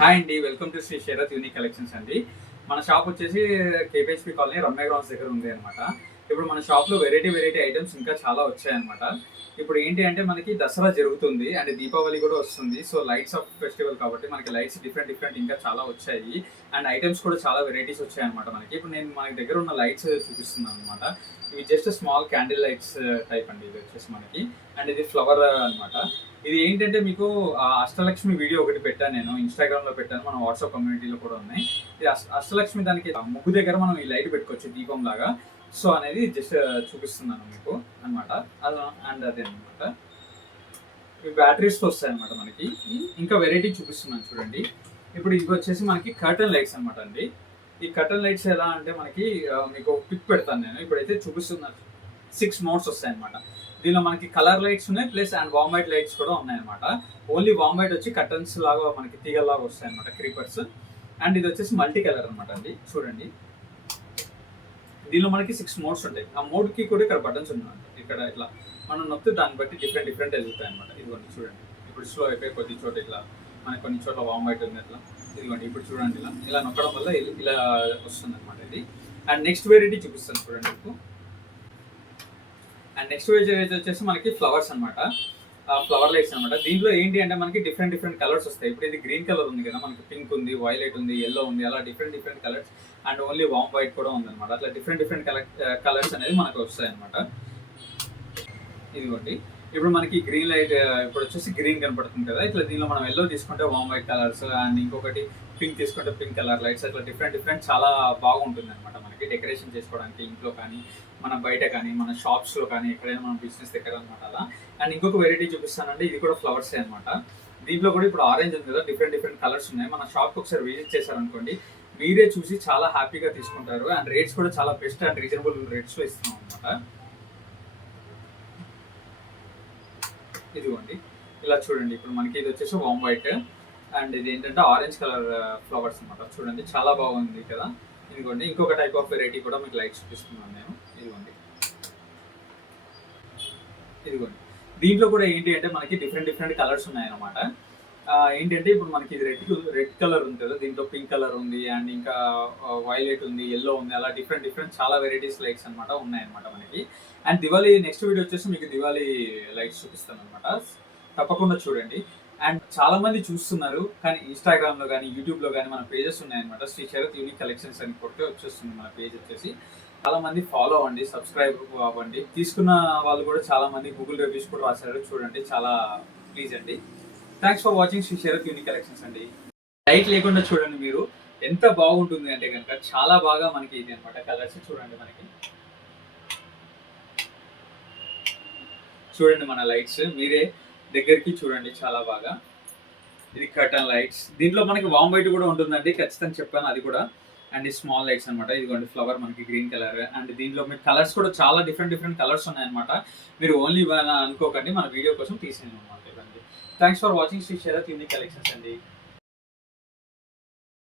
Hi అండి, welcome to Sri Sarath unique collections అండి. మన షాప్ వచ్చేసి కేపీహెచ్పీ కాలనీ రమ్య గ్రౌండ్స్ దగ్గర ఉంది అనమాట. ఇప్పుడు మన షాప్లో వెరైటీ ఐటమ్స్ ఇంకా చాలా వచ్చాయన్నమాట. ఇప్పుడు ఏంటి అంటే మనకి దసరా జరుగుతుంది అండ్ దీపావళి కూడా వస్తుంది. సో లైట్స్ ఆఫ్ ఫెస్టివల్ కాబట్టి మనకి లైట్స్ డిఫరెంట్ ఇంకా చాలా వచ్చాయి. అండ్ ఐటమ్స్ కూడా చాలా వెరైటీస్ వచ్చాయన్నమాట మనకి. ఇప్పుడు నేను మన దగ్గర ఉన్న లైట్స్ చూపిస్తున్నాను అనమాట. ఇవి just small candle lights type అండి. ఇది వచ్చేసి మనకి అండ్ ఇది ఫ్లవర్ అనమాట. ఇది ఏంటంటే మీకు అష్టలక్ష్మి వీడియో ఒకటి పెట్టాను, నేను ఇన్స్టాగ్రామ్ లో పెట్టాను, మన వాట్సాప్ కమ్యూనిటీలో కూడా ఉన్నాయి. ఇది అష్టలక్ష్మి దానికి ముగ్గు దగ్గర మనం ఈ లైట్ పెట్టుకోవచ్చు దీపం లాగా. సో అనేది జస్ట్ చూపిస్తున్నాను మీకు అనమాట. అండ్ అదే అనమాట, ఈ బ్యాటరీస్తో వస్తాయి అనమాట మనకి. ఇంకా వెరైటీ చూపిస్తున్నాను చూడండి. ఇప్పుడు ఇవి వచ్చేసి మనకి కర్టన్ లైట్స్ అనమాట అండి. ఈ కర్టన్ లైట్స్ ఎలా అంటే మనకి మీకు పిక్ పెడతాను నేను. ఇప్పుడైతే చూపిస్తున్నాను. 6 మోడ్స్ వస్తాయి అనమాట. దీనిలో మనకి కలర్ లైట్స్ ఉన్నాయి, plus and warm white lights కూడా ఉన్నాయన్నమాట. ఓన్లీ వామ్ వైట్ వచ్చి కర్టన్స్ లాగా మనకి తీగల్లాగా వస్తాయి అనమాట, క్రీపర్స్. అండ్ ఇది వచ్చేసి మల్టీ కలర్ అనమాట అండి. చూడండి, దీనిలో మనకి 6 మోడ్స్ ఉంటాయి. ఆ మోడ్కి కూడా ఇక్కడ బటన్స్ ఉన్నాయి. ఇక్కడ ఇట్లా మనం నొక్కితే దాన్ని బట్టి డిఫరెంట్ వెళ్తాయి అనమాట. ఇదిగోండి చూడండి, ఇప్పుడు స్లో అయిపోయి కొద్ది చోట ఇట్లా మనకి కొన్ని చోట్ల వామ్ వైట్ ఉంది అట్లా. ఇదిగోండి ఇప్పుడు చూడండి, ఇలా నొక్కడం వల్ల ఇలా వస్తుంది అనమాట ఇది. అండ్ నెక్స్ట్ వెరైటీ చూపిస్తాను చూడండి మీకు. అండ్ నెక్స్ట్ వెరైటీ వచ్చేసి మనకి ఫ్లవర్స్ అనమాట. ఫ్లవర్ లైట్స్ అనమాట. దీంట్లో ఏంటి అంటే మనకి డిఫరెంట్ కలర్స్ వస్తాయి. ఇప్పుడు ఇది గ్రీన్ కలర్ ఉంది కదా, మనకి పింక్ ఉంది, వైలెట్ ఉంది, ఎల్లో ఉంది, అలా different colours. And only warm white కూడా ఉంది అనమాట. అట్లా డిఫరెంట్ కలర్స్ అనేది మనకు వస్తాయి అనమాట. ఇదిగోండి, ఇప్పుడు మనకి గ్రీన్ లైట్ ఇప్పుడు వచ్చేసి గ్రీన్ కనపడుతుంది కదా, ఇట్లా దీనిలో మనం ఎల్లో తీసుకుంటే వామ్ వైట్ కలర్స్, అండ్ ఇంకొకటి పింక్ తీసుకుంటే పింక్ కలర్ లైట్స్. అట్లా డిఫరెంట్ చాలా బాగుంటుంది అనమాట మనకి డెకరేషన్ చేసుకోవడానికి, ఇంట్లో కానీ మన బయట కానీ మన షాప్స్లో కానీ ఎక్కడైనా మన బిజినెస్ దగ్గర అనమాట అలా. అండ్ ఇంకొక వెరైటీ చూపిస్తానండి, ఇది కూడా ఫ్లవర్సే అనమాట. దీంట్లో కూడా ఇప్పుడు ఆరెంజ్ ఉంది కదా, డిఫరెంట్ కలర్స్ ఉన్నాయి. మన షాప్కి ఒకసారి విజిట్ చేశారనుకోండి, మీరే చూసి చాలా హ్యాపీగా తీసుకుంటారు. అండ్ రేట్స్ కూడా చాలా బెస్ట్ అండ్ రీజనబుల్ రేట్స్లో ఇస్తున్నాం అనమాట. ఇదిగోండి, ఇలా చూడండి. ఇప్పుడు మనకి ఇది వచ్చేసి వామ్ వైట్ అండ్ ఇది ఏంటంటే ఆరెంజ్ కలర్ ఫ్లవర్స్ అనమాట. చూడండి చాలా బాగుంది కదా. ఇదిగోండి ఇంకొక టైప్ ఆఫ్ వెరైటీ కూడా మీకు లైట్ చూపిస్తున్నాను నేను. ఇదిగోండి దీంట్లో కూడా ఏంటి అంటే మనకి డిఫరెంట్ కలర్స్ ఉన్నాయన్నమాట. ఏంటంటే ఇప్పుడు మనకి ఇది రెడ్ కలర్ ఉంది కదా, దీంట్లో పింక్ కలర్ ఉంది, అండ్ ఇంకా వైలెట్ ఉంది, ఎల్లో ఉంది, అలా డిఫరెంట్ చాలా వెరైటీస్ లైట్స్ అనమాట ఉన్నాయన్నమాట మనకి. అండ్ దివాళీ నెక్స్ట్ వీడియో వచ్చేసి మీకు దివాళీ లైట్స్ చూపిస్తాను అనమాట, తప్పకుండా చూడండి. అండ్ చాలా మంది చూస్తున్నారు కానీ ఇన్స్టాగ్రామ్ లో కానీ యూట్యూబ్ లో కానీ మన పేజెస్ ఉన్నాయన్నమాట. శ్రీ శరత్ యూనిక్ కలెక్షన్స్ అని కొట్టే వచ్చేస్తుంది మన పేజ్ వచ్చేసి. చాలా మంది ఫాలో అవ్వండి, సబ్స్క్రైబ్ అవ్వండి. తీసుకున్న వాళ్ళు కూడా చాలా మంది గూగుల్ రివ్యూస్ కూడా రాశారు, చూడండి చాలా ప్లీజ్ అండి. Thanks for watching Sri Sarath unique collections అండి. లైట్ లేకుండా చూడండి మీరు ఎంత బాగుంటుంది అంటే కనుక, చాలా బాగా మనకి ఇది అనమాట కలర్స్. చూడండి మనకి, చూడండి మన లైట్స్ మీరే దగ్గరికి చూడండి చాలా బాగా. ఇది కర్టన్ లైట్స్, దీంట్లో మనకి వామ్ వైట్ కూడా ఉంటుందండి, ఖచ్చితంగా చెప్పాను అది కూడా. అండ్ ఈ స్మాల్ లైట్స్ అనమాట. ఇదిగోండి ఫ్లవర్ మనకి గ్రీన్ కలర్. అండ్ దీంట్లో మీకు కలర్స్ కూడా చాలా డిఫరెంట్ కలర్స్ ఉన్నాయన్నమాట. మీరు ఓన్లీ అనుకోకండి, మన వీడియో కోసం తీసేయండి అనమాట. Thanks for watching Sri Sarath unique collections అండి.